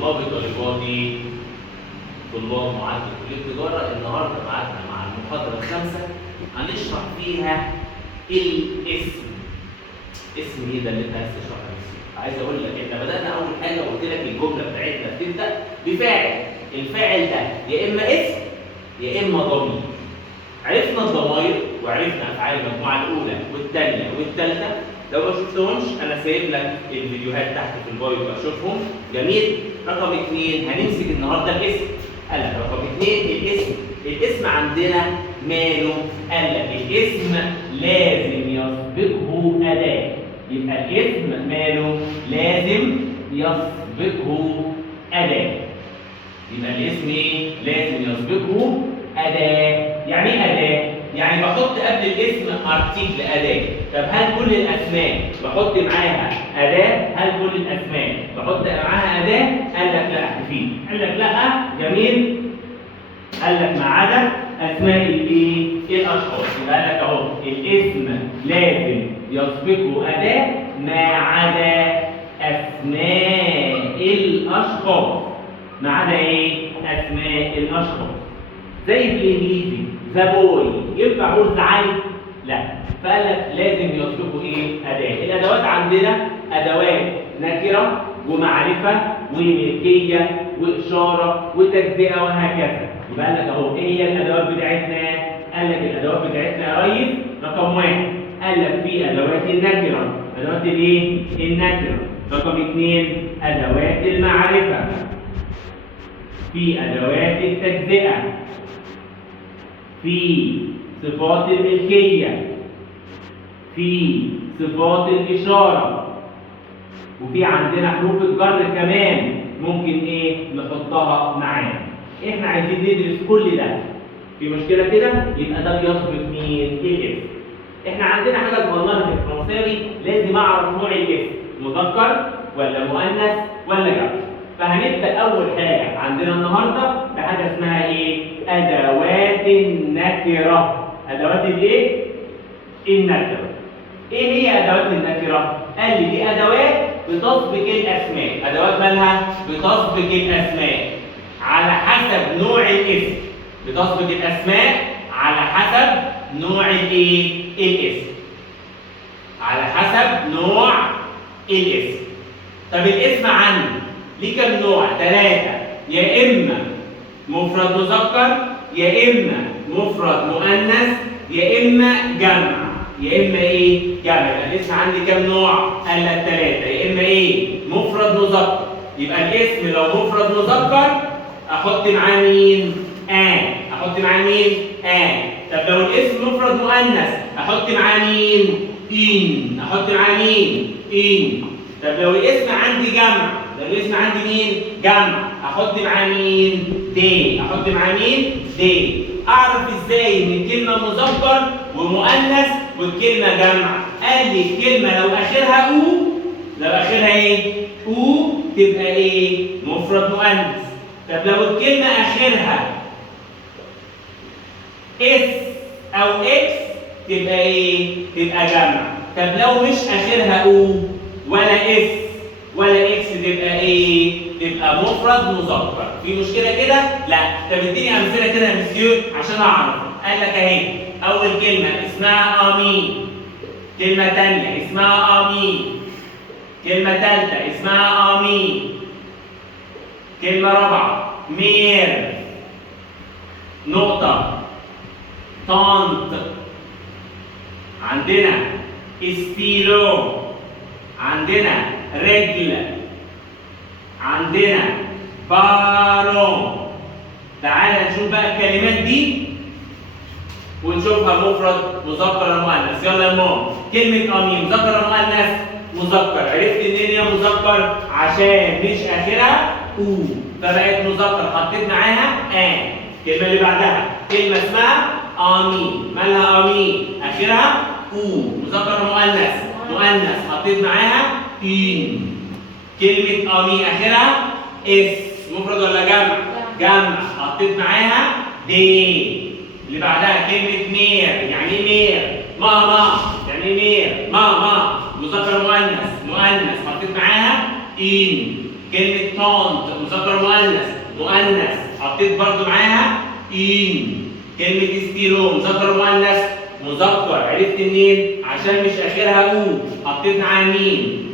طلابي طالباتي طلاب معهد كلية التجارة، النهارده معادنا مع المحاضرة الخامسة هنشرح فيها الاسم. اسم ايه ده اللي انت عايز تشرحه؟ عايز اقول لك احنا بدأنا أول حاجة وقلت لك الجملة بتاعتنا بتبدأ بفاعل، الفاعل ده يا إما اسم يا إما ضمير. عرفنا الضمائر وعرفنا أفعال المجموعة الأولى والثانية والثالثة. لو ما شفتهمش انا سايب لك الفيديوهات تحت في البايو اشوفهم. جميل. رقم 2 هنمسك النهارده الاسم. قال لك رقم 2 الاسم عندنا ماله؟ قال لك الاسم لازم يسبقه اداه. يبقى الاسم ماله؟ لازم يسبقه اداه. يبقى الاسم ايه؟ لازم يسبقه اداه. يعني ايه اداه؟ يعني بحط قبل الاسم ارتيكل اداه. طب هل كل الاسماء بحط معاها اداه؟ هل كل الاسماء بحط معاها اداه؟ قال لك لا في. قال لك لا. جميل. قال لك ما عدا اسماء الايه؟ الاشخاص. يبقى قال لك اهو الاسم لازم يسبقه اداه ما عدا اسماء الاشخاص. ما عدا ايه؟ اسماء الاشخاص. زي بالانجليزي ذا بوي، ينفع اقول ذا عيل؟ لا. فقال لك لازم يسبقوا ايه؟ اداه. الادوات عندنا ادوات نكره ومعرفه وملكيه واشاره وتجزئه وهكذا. يبقى قال لك اهو ايه هي الادوات بتاعتنا؟ قال لك الادوات بتاعتنا يا ريس رقم 1 قال لك في ادوات النكره. ادوات الايه؟ النكره. رقم 2 ادوات المعرفه. في ادوات التجزئه. في صفات الملكيه. في صفات الاشاره. وفي عندنا حروف الجر كمان ممكن ايه نحطها معانا. احنا عايزين ندرس كل ده. في مشكله كده؟ يبقى ده بيسبق مين؟ الاسم. احنا عندنا حاجه صغننه في الفرنساوي لازم اعرف نوع الاسم، مذكر ولا مؤنث ولا جمع. فهنبدا اول حاجه عندنا النهارده بحاجه اسمها ايه؟ ادوات النكره. ادوات الايه؟ النكره. ايه هي ادوات النكره؟ قال لي دي ادوات بتسبق الاسماء. ادوات مالها؟ بتسبق الاسماء على حسب نوع الاسم. بتسبق الاسماء على حسب نوع الايه؟ الاسم. على حسب نوع الاسم. طب الاسم عندي ليه كام نوع؟ 3. يا اما مفرد مذكر، يا اما مفرد مؤنث، يا اما جمع. يا اما ايه؟ جمع. يبقى الاسم عندي كام نوع؟ قال لك 3. يا اما ايه؟ مفرد مذكر. يبقى الاسم لو مفرد مذكر احط معاه مين؟ احط معاه مين؟ طب لو الاسم مفرد مؤنث احط معاه مين؟ احط معاه مين؟ طب لو الاسم عندي جمع، لو الاسم عندي مين؟ جمع، احط معاه مين؟ احط معاه مين؟ اعرف ازاي ان الكلمه مذكر ومؤنث والكلمه جمع؟ قال لي الكلمه لو اخرها او، لو اخرها ايه؟ او تبقى ايه؟ مفرد مؤنث. طب لو الكلمه اخرها اس او اكس تبقى ايه؟ تبقى جمع. طب لو مش اخرها او ولا اس ولا اكس تبقى ايه؟ تبقى مفرد مذكر. في مشكله كده؟ لا. طب اديني امثله كده يا مسيو عشان اعرف. قال لك اهي اول كلمه اسمها امين، كلمه ثانيه اسمها امين، كلمه ثالثه اسمها امين، كلمه رابعه مير، نقطه، طنط، عندنا استيلو، عندنا رجل، عندنا بالون. تعال نشوف بقى الكلمات دي ونشوفها مفرد مذكر ولا مؤنث. يلا يا ماما. كلمة أمين مذكر ولا مؤنث؟ مذكر. عرفت إن هي مذكر عشان مش آخرها أو فبقت مذكر، حطيت معاها الكلمة اللي بعدها كلمة اسمها أمين. مالها أمين؟ آخرها أو. مذكر ولا مؤنث؟ مؤنث. حطيت معاها كلمة أمين آخرها اس. مفرد ولا جمع؟ جمع. حطيت معاها اللي بعدها كلمة مير. يعني ايه مير؟ ماما. يعني ايه مير؟ ماما. مذكر مؤنث. مؤنث. حطيت معاها إن. كلمة تونت مذكر مؤنث، مؤنث حطيت برضو معاها إن. كلمة ستيلو مذكر مؤنث، مذكر عرفت منين؟ عشان مش آخرها أو، حطيت معاها مين؟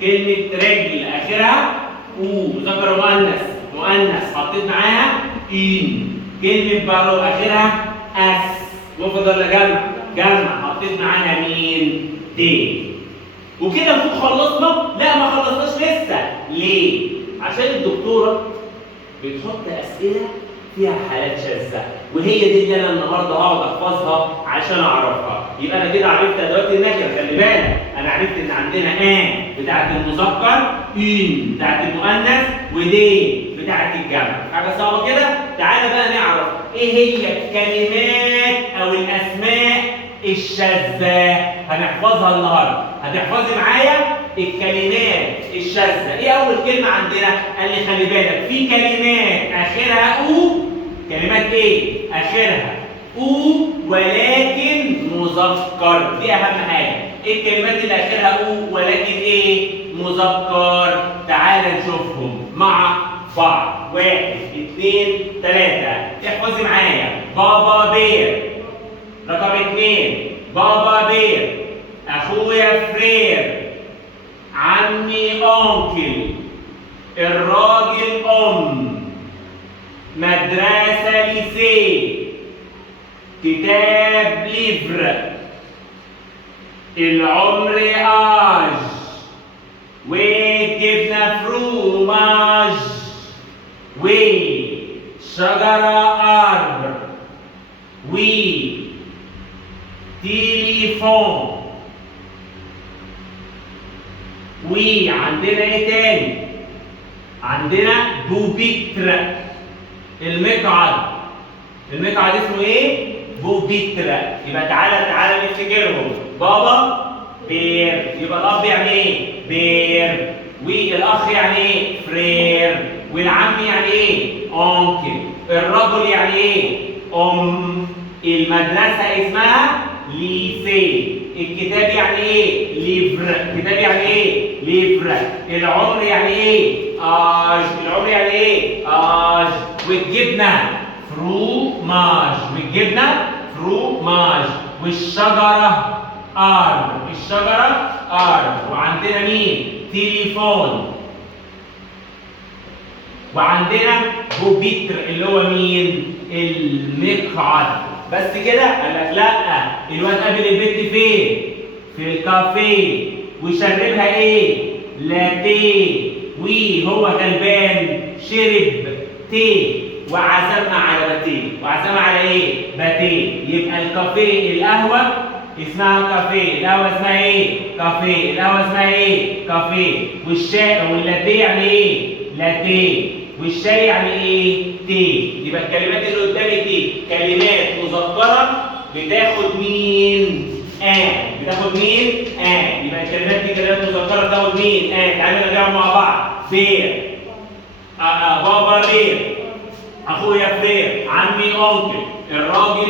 كلمة رجل آخرها أو مذكر مؤنث، مؤنث حطيت معاها إن. كلمة بارو آخرها أس، مفرد ولا جمع؟ جمع حطيت معاها مين؟ دي. وكده المفروض خلصنا؟ لا ما خلصناش لسه، ليه؟ عشان الدكتورة بتحط أسئلة فيها حالات شاذة، وهي دي اللي أنا النهارده هقعد أحفظها عشان أعرفها. يبقى أنا كده عرفت أدوات النكرة، خلي بالك، أنا عرفت إن عندنا بتاعة المذكر، إن بتاعة المؤنث، ودي بتاعة الجمع. حاجة صعبة كده؟ تعالى بقى نعرف إيه هي الكلمات أو الأسماء الشاذة. هنحفظها النهارده، هتحفظي معايا الكلمات الشاذة. إيه أول كلمة عندنا؟ قال لي خلي بالك في كلمات آخرها أو، كلمات إيه؟ آخرها أو ولكن مذكر، دي أهم حاجة. إيه الكلمات اللي آخرها أو ولكن إيه؟ مذكر. تعالى نشوفهم مع بعض. 1 2 3. احفظي معايا. بابا بير. رقم 2 بابا بير. أخويا فرير. عمي أونكل. الراجل أم. مدرسة ليسيه. كتاب ليفر. العمر آج. وجبنة فروماج. وشجرة أرض. تليفون. وعندنا ايه تاني؟ عندنا بوبيتر. المقعد. المقعد اسمه ايه؟ بوبيتر. يبقى تعالى نفتكرهم. بابا بير، يبقى الاب يعني ايه؟ بير. والاخ يعني ايه؟ فرير. والعم يعني ايه؟ اونكل. الرجل يعني ايه؟ المدرسة اسمها ليسيه. الكتاب يعني ايه؟ ليفر. الكتاب يعني ايه؟ ليفر. العمر يعني ايه؟ آج. العمر يعني ايه؟ آج. والجبنة فروماج. والجبنة فروماج. والشجرة أرض. الشجرة أرض. وعندنا مين؟ تليفون. وعندنا بوبيتر اللي هو مين؟ المقعد. بس كده؟ قال لك لا، الواد قابل البنت فين؟ في الكافيه. وشربها ايه؟ لاتيه. وهو غلبان شرب تيه. وعزمها على باتيه. وعزمها على ايه؟ باتيه. يبقى الكافيه القهوة اسمها كافيه. القهوة اسمها ايه؟ كافيه. القهوة اسمها ايه؟ كافيه. والشاي واللاتيه يعني ايه؟ لاتيه. والشاي يعني ايه؟ تي. يبقى الكلمات اللي قدامك دي كلمات مذكرة بتاخد مين؟ بتاخد مين؟ يبقى الكلمات دي كلمات مذكرة بتاخد مين؟ تعالوا نرجعهم مع بعض. بير. بابا بير. أخويا فرير. عمي أونكل. الراجل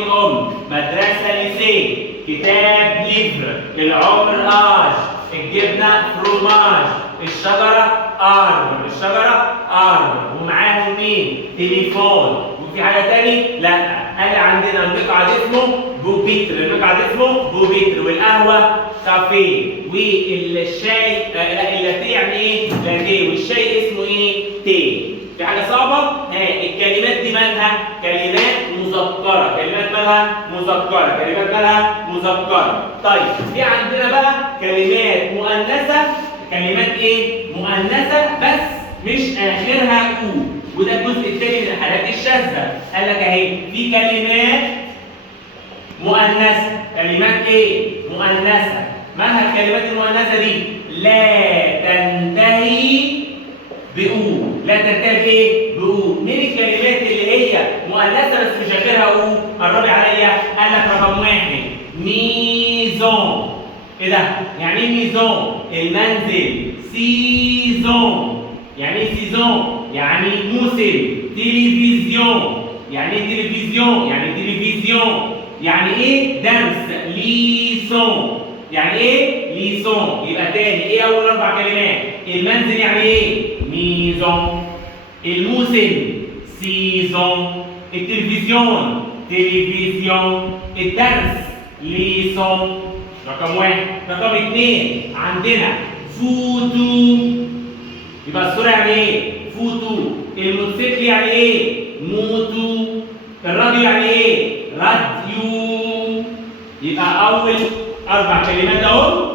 مدرسة ليسيه. كتاب ليفر. العمر آج. الجبنة فروماج. الشجرة أرض. الشجرة أرض. ومعاهم مين؟ تليفون. وفي حاجة تاني؟ لا، قال عندنا المقعد اسمه بوبيتر. المقعد اسمه بوبيتر. والقهوة كافيه. والشاي اللاتيه يعني ايه؟ لاتيه. والشاي اسمه ايه؟ تي. في حاجة صعبة؟ الكلمات دي مالها؟ كلمات مذكرة. كلمات مالها؟ مذكرة. كلمات مالها؟ مذكرة. طيب في عندنا بقى كلمات مؤنثة. كلمات ايه؟ مؤنثة بس مش آخرها أو، وده الجزء الثاني من الحالات الشاذة. قال لك أهي في كلمات مؤنثة. كلمات إيه؟ مؤنثة. مالها الكلمات المؤنثة دي؟ لا تنتهي بأو. لا تنتهي بإيه؟ بأو. مين الكلمات اللي هي مؤنثة بس مش آخرها أو؟ قربي عليا. قال لك رقم 1 ميزون. إيه ده؟ يعني إيه ميزون؟ المنزل. سيزون. يعني ايه سيزون؟ يعني موسم. تلفزيون. يعني ايه تلفزيون؟ يعني تلفزيون. يعني ايه درس؟ ليسون. يعني ايه؟ ليسون. يبقى تاني ايه اول 4 كلمات؟ المنزل يعني ايه؟ ميزون. الموسم سيزون. التلفزيون تلفزيون. الدرس ليسون. رقم 1. رقم 2 عندنا فوتو، يبقى الصورة يعني ايه؟ فوتو. الموتوسيكل يعني ايه؟ موتو. الراديو يعني ايه؟ راديو. يبقى أول 4 كلمات أهم.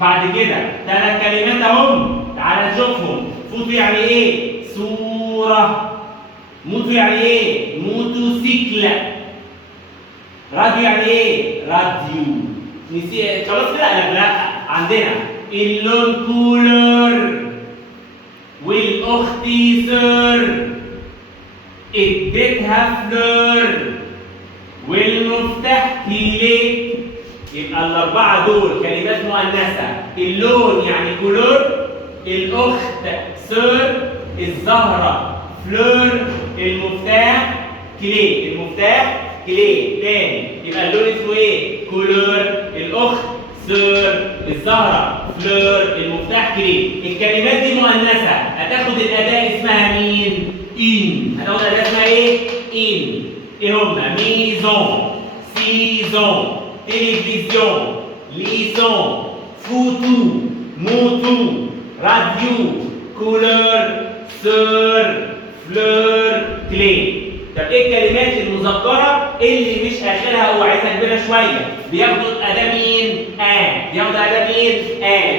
بعد كده 3 كلمات أهم، تعالى نشوفهم. فوتو يعني ايه؟ صورة. موتو يعني ايه؟ موتوسيكل. راديو يعني ايه؟ راديو. نسي خلاص كده؟ لا عندنا اللون كولر، والاختي سر، اديتها فلور، والمفتاح كيلي. يبقى الاربعه دول كلمات مؤنثه. اللون يعني كولور، الاخت سر، الزهره فلور، المفتاح كلي. المفتاح كلي. تاني يبقى اللون اسمه ايه؟ كولور، الاخت سر، الزهره فلور، المفتاح كلي. الكلمات دي مؤنثه، هتاخد الاداه اسمها مين؟ ان. هتاخد الاداه اسمها ايه؟ ان. ايه هما؟ ميزون، سيزون، تلفزيون، ليسون، فوتو، موتو، راديو، كولور، سر، فلور، كلي. طب ايه الكلمات المذكره اللي مش اخرها هو عايزها كبيره شويه؟ بياخدوا الاداه مين؟ بياخدوا الاداه مين؟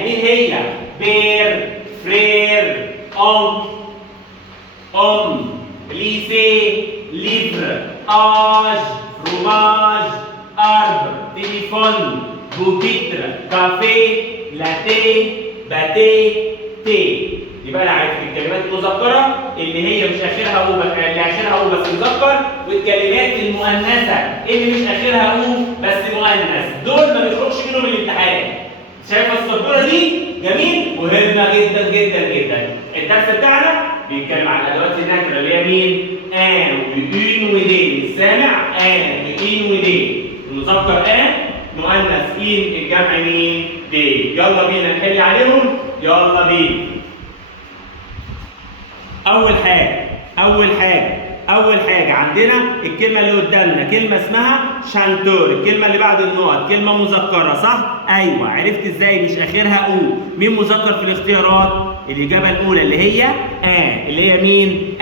مين هي؟ بير، فرير، ليسي، ليفر، اج، فروماج، اربر، تليفون، بوبيتر، كافيه، لاتيه، باتيه، تي. يبقى انا عرفت الكلمات المذكره اللي هي مش اخرها او اللي اخرها او بس مذكر، والكلمات المؤنثه اللي مش اخرها او بس مؤنث. دول ما بيخرجش منهم الامتحان. شايف السبوره دي؟ جميل، مهمه جدا جدا جدا. الدرس بتاعنا بيتكلم عن الادوات النكره اللي هي مين؟ وإين ودي. السامع وإين ودي. المذكر مؤنث إين، الجمع مين؟ دي. يلا بينا نحل عليهم. يلا بينا. أول حاجة عندنا الكلمة اللي قدامنا كلمة اسمها شانتور. الكلمة اللي بعد النقط كلمة مذكرة، صح؟ أيوه. عرفت إزاي مش آخرها أو؟ مين مذكر في الاختيارات؟ الإجابة الأولى اللي هي اللي هي مين؟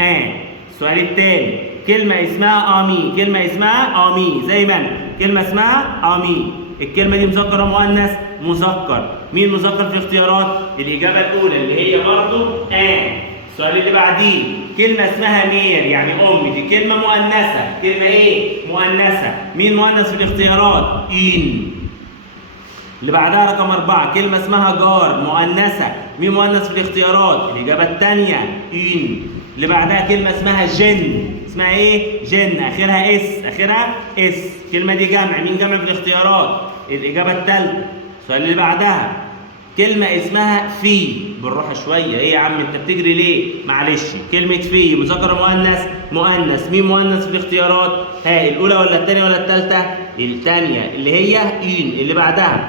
السؤال الثاني كلمة اسمها أمي. كلمة اسمها أمي زي ما أنا. كلمة اسمها أمي. الكلمة دي مذكر مؤنث؟ مذكر. مين مذكر في الاختيارات؟ الإجابة الأولى اللي هي برضه السؤال اللي بعديه كلمة اسمها مير يعني أمي. دي كلمة مؤنثة. كلمة إيه؟ مؤنثة. مين مؤنث في الاختيارات؟ إن. اللي بعدها رقم 4 كلمة اسمها جار مؤنثة. مين مؤنث في الاختيارات؟ الإجابة الثانية إن. اللي بعدها كلمة اسمها جن. اسمها إيه؟ جن. آخرها إس. آخرها إس. الكلمة دي جمع. مين جمع في الاختيارات؟ الإجابة الثالثة. السؤال اللي بعدها كلمة اسمها في. بالراحة شوية. إيه يا عم أنت بتجري ليه؟ معلش. كلمة في مذكر مؤنث؟ مؤنث. مين مؤنث في الاختيارات؟ الأولى ولا الثانية ولا الثالثة؟ الثانية اللي هي إن. اللي بعدها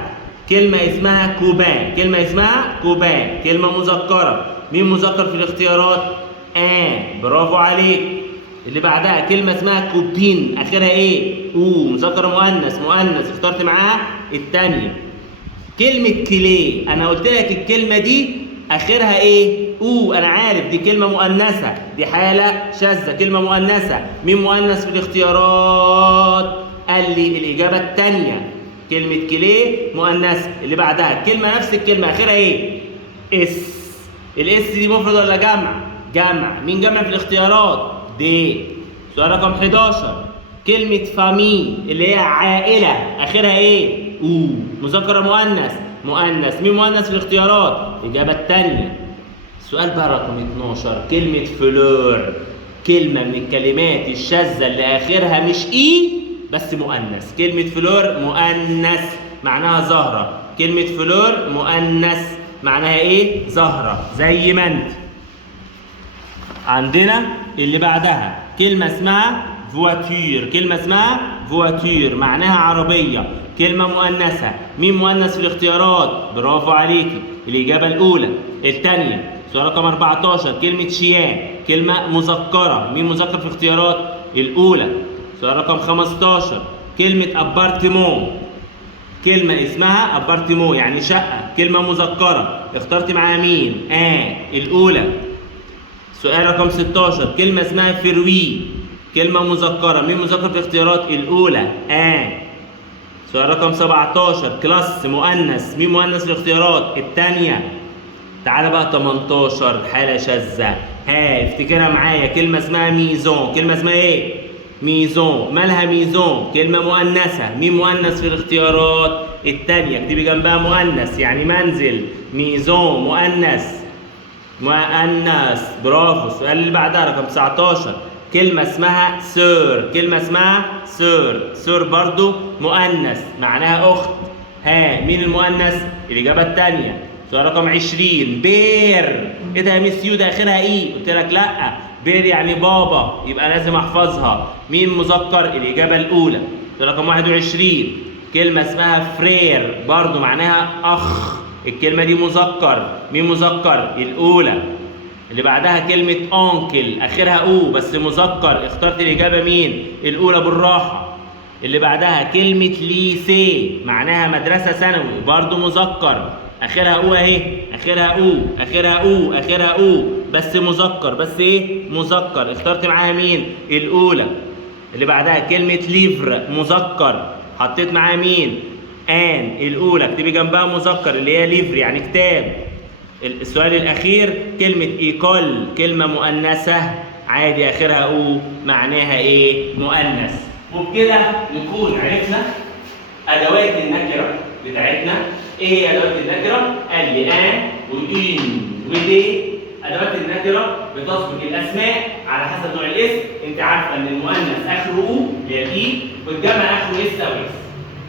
كلمة اسمها كوبان. كلمة اسمها كوبان. كلمة مذكرة. مين مذكر في الاختيارات؟ برافو عليك. اللي بعدها كلمة اسمها كوبين. آخرها إيه؟ مذكر مؤنث. مؤنث. اخترت معاها الثانية. كلمة كلي أنا قلت لك الكلمة دي آخرها إيه؟ أنا عارف دي كلمة مؤنثة. دي حالة شاذة. كلمة مؤنثة. مين مؤنث في الاختيارات؟ قال لي الإجابة الثانية. كلمة كلي مؤنثة. اللي بعدها كلمة نفس الكلمة آخرها إيه؟ اس. الاس دي مفرد ولا جمع؟ جمع. مين جمع في الاختيارات؟ دي. سؤال رقم 11 كلمة فامي اللي هي عائلة آخرها إيه؟ مذكر مؤنث؟ مؤنث. مين مؤنث في الاختيارات؟ الإجابة الثانية. السؤال بقى رقم 12 كلمة فلور. كلمة من الكلمات الشاذة اللي آخرها مش بس مؤنث. كلمة فلور مؤنث معناها زهرة. كلمة فلور مؤنث معناها إيه؟ زهرة زي ما أنت. عندنا اللي بعدها كلمة اسمها فواتير. كلمة اسمها فواتير معناها عربية، كلمة مؤنثة. مين مؤنث في الاختيارات؟ برافو عليكي، الإجابة الأولى. الثانية سؤال رقم 14 كلمة شيان، كلمة مذكرة. مين مذكر في الاختيارات؟ الأولى. سؤال رقم 15 كلمة أبارتمون، كلمة اسمها أبارتمون يعني شقة، كلمة مذكرة. اخترت معاها مين؟ الأولى. سؤال رقم 16 كلمة اسمها فروي، كلمة مذكرة. مين مذكر في الاختيارات؟ الأولى. سؤال رقم 17 كلاس مؤنث. مين مؤنث في الاختيارات؟ الثانية. تعالى بقى 18 حالة شاذة. افتكرها معايا، كلمة اسمها ميزون. كلمة اسمها ايه؟ ميزون. مالها ميزون؟ كلمة مؤنثة. مين مؤنث في الاختيارات؟ الثانية. اكتبي جنبها مؤنث يعني منزل. ميزون مؤنث. مؤنث، برافو. السؤال اللي بعدها رقم 19 كلمة اسمها سور. كلمة اسمها سور. سور برضو مؤنث معناها أخت. مين المؤنث؟ الإجابة الثانية. سؤال رقم 20 بير. إيه ده يا ميس يو؟ ده آخرها إيه؟ قلت لك لأ، بير يعني بابا، يبقى لازم أحفظها. مين مذكر؟ الإجابة الأولى. سؤال رقم 21 كلمة اسمها فرير، برضو معناها أخ، الكلمة دي مذكر. مين مذكر؟ الأولى. اللي بعدها كلمة أونكل، آخرها أو بس مذكر. اخترت الإجابة مين؟ الأولى بالراحة. اللي بعدها كلمة ليسي معناها مدرسة ثانوي، برضو مذكر. آخرها أو أهي، آخرها أو، آخرها أو، آخرها أو بس مذكر. بس إيه؟ مذكر. اخترت معاها مين؟ الأولى. اللي بعدها كلمة ليفر مذكر، حطيت معاها مين؟ الأولى. اكتبي جنبها مذكر اللي هي ليفر يعني كتاب. السؤال الأخير كلمة إيكول، كلمة مؤنثة عادي، آخرها أو معناها إيه؟ مؤنث. وبكده نكون عرفنا أدوات النكرة بتاعتنا. إيه هي أدوات النكرة؟ قال لي وإن ودي. أدوات النكرة بتسبق الأسماء على حسب نوع الاسم. أنت عارفة إن المؤنث آخره أو اللي هي الإي، والجمع آخره إس أو إس.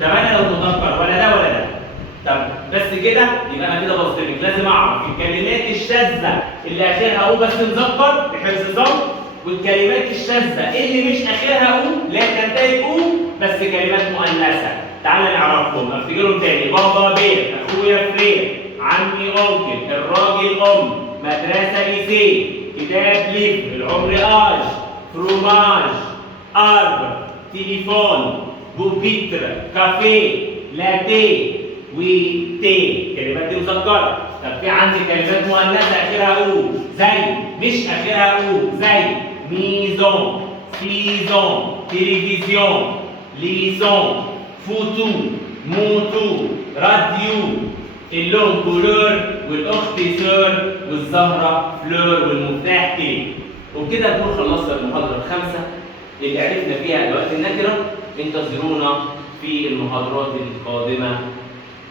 طب أنا لو مذكر ولا ده ولا ده؟ طب بس كده يبقى انا كده بصدمك. لازم اعرف الكلمات الشاذه اللي اخرها او بس مذكر بحفظ الصوت، والكلمات الشاذه اللي مش اخرها او لا تنتهي او بس كلمات مؤنثه. تعالى نعرفهم، افتكرهم تاني. بابا بير، اخويا فرير، عمي اونكل، الراجل ام، مدرسه ليسي، كتاب ليف، العمر اج، فروماج، ارب، تليفون، بوبيتر، كافيه، لاتيه وتي. كلمات دي مذكرة. طب في عندي كلمات مؤنثة آخرها أو، زي مش آخرها أو، زي ميزون، سيزون، تلفزيون، ليسون، فوتو، موتو، راديو، اللون كولور، والأخت سور، والزهرة فلور، والمفتاح كي. وبكده نكون خلصنا المحاضرة الخامسة اللي عرفنا فيها أدوات النكرة. انتظرونا في المحاضرات القادمة.